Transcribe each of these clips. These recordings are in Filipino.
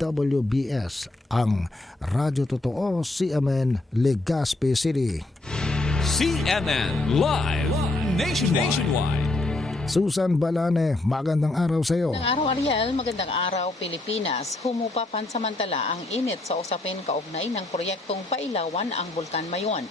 DWBS, ang Radyo Totoo CMN Legazpi City. CNN Live Nationwide. Nationwide. Susan Balane, magandang araw sa iyo. Magandang araw Ariel, magandang araw Pilipinas. Humupa pansamantala ang init sa usapin kaugnay ng proyektong pailawan ang Bulkan Mayon.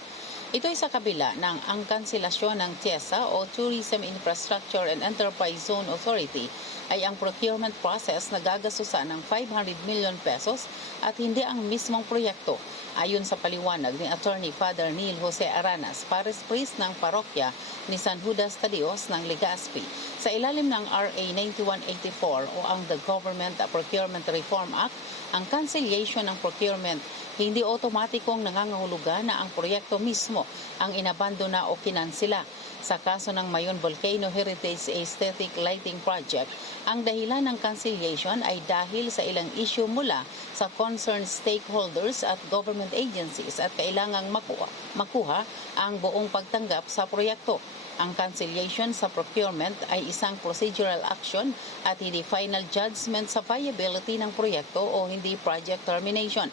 Ito ay sa kabila ng ang kanselasyon ng TIESA o Tourism Infrastructure and Enterprise Zone Authority ay ang procurement process na gagastusan ng 500 million pesos at hindi ang mismong proyekto. Ayon sa paliwanag ni Attorney Father Neil Jose Aranas, pares priest ng parokya ni San Judas Tadios ng Legazpi. Sa ilalim ng RA 9184 o ang The Government Procurement Reform Act, ang cancellation ng procurement hindi otomatikong nangangahulugan na ang proyekto mismo ang inabandona o kinansila. Sa kaso ng Mayon Volcano Heritage Aesthetic Lighting Project, ang dahilan ng cancellation ay dahil sa ilang issue mula sa concerned stakeholders at government agencies at kailangang makuha, makuha ang buong pagtanggap sa proyekto. Ang cancellation sa procurement ay isang procedural action at hindi final judgment sa viability ng proyekto o hindi project termination.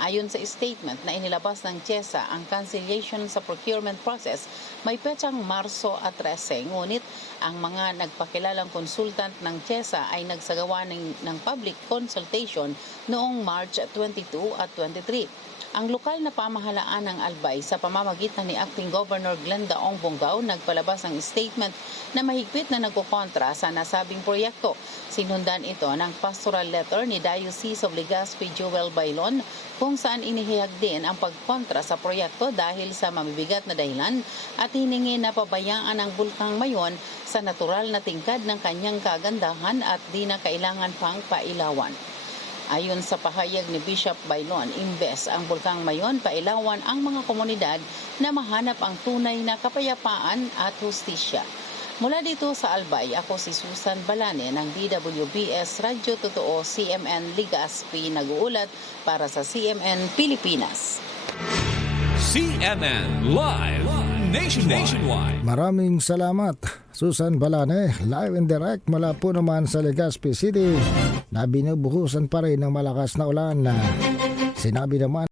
Ayon sa statement na inilabas ng TIESA, ang cancellation sa procurement process may petsang Marso at 13, ngunit ang mga nagpakilalang consultant ng TIESA ay nagsagawa ng, ng public consultation noong March 22 at 23. Ang lokal na pamahalaan ng Albay sa pamamagitan ni Acting Governor Glenda Ong Bonggao nagpalabas ng statement na mahigpit na nagkukontra sa nasabing proyekto. Sinundan ito ng pastoral letter ni Diocese of Legazpi Joel Bailon kung saan inihiyag din ang pagkontra sa proyekto dahil sa mamibigat na dahilan at hiningi na pabayaan ang bulkang mayon sa natural na tingkad ng kanyang kagandahan at di na kailangan pang pailawan. Ayon sa pahayag ni Bishop Bailon, imbes ang Bulkang Mayon, pailawan ang mga komunidad na mahanap ang tunay na kapayapaan at hustisya. Mula dito sa Albay, ako si Susan Balane ng DWBS Radyo Totoo CMN Ligaspi nag-uulat para sa CMN Pilipinas. CNN Live Nationwide. Nationwide. Maraming salamat, Susan Balane, live and direct mula po naman sa Legazpi City na binubuhusan pa rin ng malakas na ulan na sinabi naman